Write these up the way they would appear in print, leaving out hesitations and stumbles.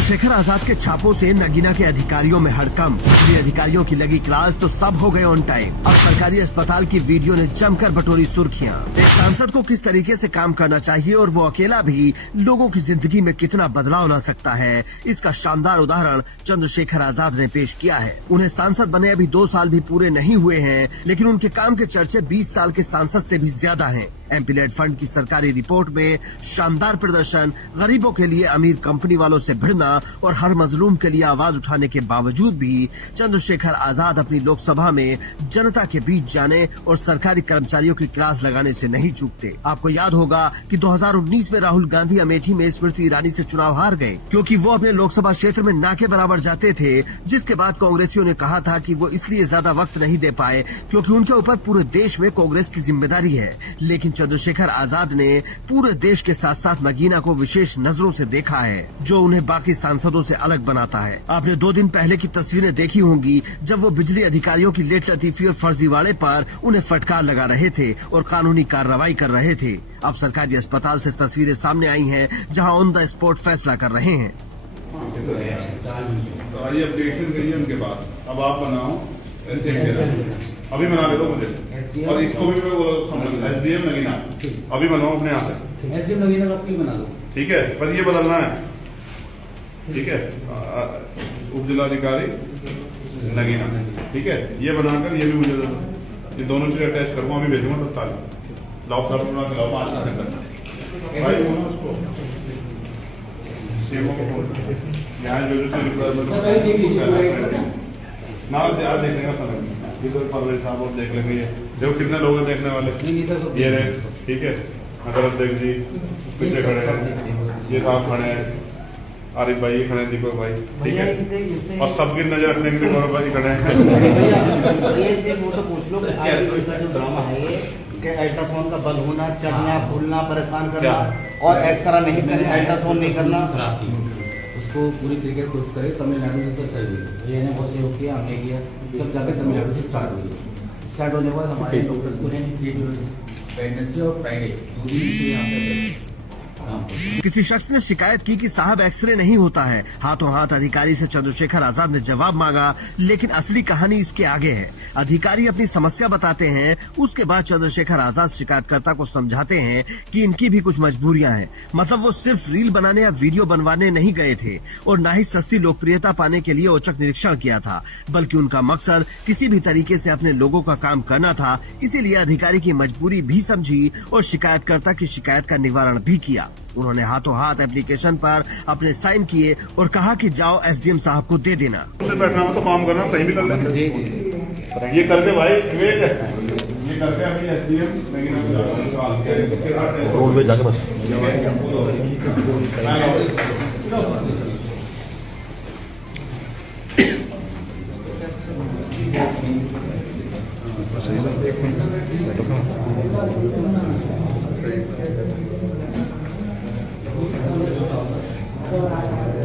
चंद्रशेखर आजाद के छापों से नगीना के अधिकारियों में हड़कंप। बिजली अधिकारियों की लगी क्लास तो सब हो गए ऑन टाइम। अब सरकारी अस्पताल की वीडियो ने जमकर बटोरी सुर्खियां। एक सांसद को किस तरीके से काम करना चाहिए और वो अकेला भी लोगों की जिंदगी में कितना बदलाव ला सकता है, इसका शानदार उदाहरण चंद्रशेखर आजाद ने पेश किया है। उन्हें सांसद बने अभी 2 साल भी पूरे नहीं हुए हैं, लेकिन उनके काम के चर्चे 20 साल के सांसद से भी ज्यादा हैं। एमपीलेड फंड की सरकारी रिपोर्ट में शानदार प्रदर्शन, गरीबों के लिए अमीर कंपनी वालों से भिड़ना और हर मजलूम के लिए आवाज उठाने के बावजूद भी चंद्रशेखर आजाद अपनी लोकसभा में जनता के बीच जाने और सरकारी कर्मचारियों की क्लास लगाने से नहीं चूकते। आपको याद होगा कि 2019 में राहुल गांधी अमेठी में स्मृति ईरानी से चुनाव हार गए, क्योंकि वो अपने लोकसभा क्षेत्र में ना के बराबर जाते थे। जिसके बाद कांग्रेसियों ने कहा था कि वो इसलिए ज्यादा वक्त नहीं दे पाए क्योंकि उनके ऊपर पूरे देश में कांग्रेस की जिम्मेदारी है। लेकिन चंद्रशेखर आजाद ने पूरे देश के साथ साथ नगीना को विशेष नजरों से देखा है, जो उन्हें बाकी सांसदों से अलग बनाता है। आपने 2 दिन पहले की तस्वीरें देखी होंगी जब वो बिजली अधिकारियों की लेट लतीफी और फर्जीवाड़े पर उन्हें फटकार लगा रहे थे और कानूनी कार्रवाई कर रहे थे। अब सरकारी अस्पताल से तस्वीरें सामने आई हैं, जहां ऑन द स्पॉट फैसला कर रहे हैं। तो आइए अपडेशन करिए उनके पास। अब आप बनाओ, अभी बना दे दो मुझे, और इसको भी मैं बोलो SDM नगीना अभी बनाओ अपने यहाँ से। SDM नगीना का अपनी बना दो, ठीक है, पर ये बदलना है, ठीक है। उप जिलाधिकारी नगीना, ठीक है, ये बनाकर ये भी मुझे दो, ये दोनों चीजें अटैच करूँगा, अभी भेजूंगा तत्काल। लाओ सर बना के लाओ 5 घंटे भाई उसको सेवों को यहाँ जो ना यार देख लेंगे परवेश साहब और देख लेंगे। देखो कितने लोग हैं देखने वाले, ये रहे, ठीक है। नगर अध्यक्ष जी पीछे खड़े हैं, ये साहब खड़े हैं, आरिफ भाई खड़े हैं, दीपक भाई, ठीक है, और सबकी नजर रखने के लिए गौरव भाई खड़े हैं। जो ड्रामा है ये अल्ट्रासाउंड का बंद होना, चलना, फूलना, परेशान करना और एक्सरा नहीं करना, अल्ट्रासाउंड नहीं करना, उसको पूरी तरीके से कोशिश करें। तमिलनाडु से सही हुई, ये ने बहुत सहयोग किया, हमने किया, जब जाकर तमिलनाडु से स्टार्ट हुई। स्टार्ट होने के बाद हमारे डॉक्टर्स को वेडनेसडे और फ्राइडे 2 दिन से यहाँ पे किसी शख्स ने शिकायत की कि साहब एक्सरे नहीं होता है। हाथों हाथ अधिकारी से चंद्रशेखर आजाद ने जवाब मांगा, लेकिन असली कहानी इसके आगे है। अधिकारी अपनी समस्या बताते हैं, उसके बाद चंद्रशेखर आजाद शिकायतकर्ता को समझाते हैं कि इनकी भी कुछ मजबूरियां हैं। मतलब वो सिर्फ रील बनाने या वीडियो बनवाने नहीं गए थे और न ही सस्ती लोकप्रियता पाने के लिए औचक निरीक्षण किया था, बल्कि उनका मकसद किसी भी तरीके से अपने लोगों का काम करना था। इसीलिए अधिकारी की मजबूरी भी समझी और शिकायतकर्ता की शिकायत का निवारण भी किया। उन्होंने हाथों हाथ एप्लीकेशन पर अपने साइन किए और कहा कि जाओ SDM साहब को दे देना। बैठना हो तो काम करना, कहीं भी कर लेंगे। ये करके भाई ये करके अभी SDM रोड पे जाके बस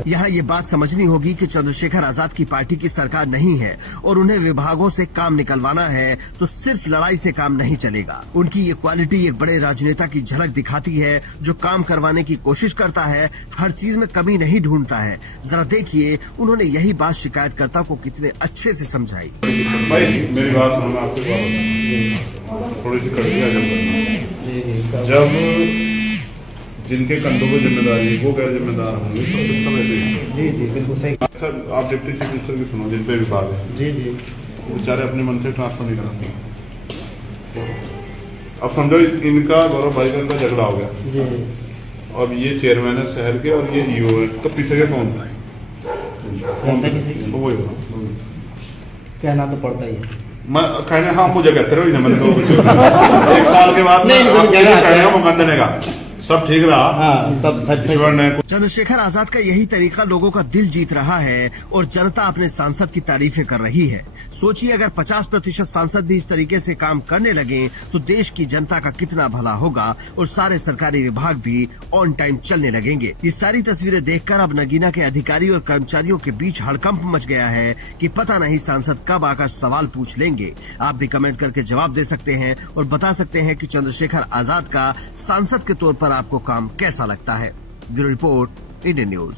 यहाँ ये बात समझनी होगी कि चंद्रशेखर आजाद की पार्टी की सरकार नहीं है और उन्हें विभागों से काम निकलवाना है तो सिर्फ लड़ाई से काम नहीं चलेगा। उनकी ये क्वालिटी एक बड़े राजनेता की झलक दिखाती है, जो काम करवाने की कोशिश करता है, हर चीज में कमी नहीं ढूंढता है। जरा देखिए उन्होंने यही बात शिकायतकर्ता को कितने अच्छे से समझाई। भाई मेरी बात सुनना, आपकी थोड़ी सी कड़ी जब जिनके कंधों पर जिम्मेदारी है वो गैर जिम्मेदार होंगे तो सिस्टम ऐसे ही। जी जी बिल्कुल सही। अच्छा, आप डिप्टी चीफ मिनिस्टर की सुनो, जिन पे भी बात है। जी जी बेचारे अपने मन से ट्रांसफर नहीं कराते। अब समझो इनका गौरव भाई का इनका झगड़ा हो गया जी। अब ये चेयरमैन है शहर के और ये EO है, तो पीछे के कौन है? वही होगा, कहना तो पड़ता ही है। मैं कहने हाँ मुझे कहते रहो, मैंने तो 1 साल के बाद कहने देने का सब ठीक रहा। हाँ, सब सच ने चंद्रशेखर आजाद का यही तरीका लोगों का दिल जीत रहा है और जनता अपने सांसद की तारीफें कर रही है। सोचिए अगर 50% सांसद भी इस तरीके से काम करने लगे तो देश की जनता का कितना भला होगा और सारे सरकारी विभाग भी ऑन टाइम चलने लगेंगे। ये सारी तस्वीरें देखकर अब नगीना के अधिकारी और कर्मचारियों के बीच हड़कंप मच गया है कि पता नहीं सांसद कब आकर सवाल पूछ लेंगे। आप भी कमेंट करके जवाब दे सकते हैं और बता सकते हैं कि चंद्रशेखर आजाद का सांसद के तौर पर आपको काम कैसा लगता है। Bureau report, Indian news.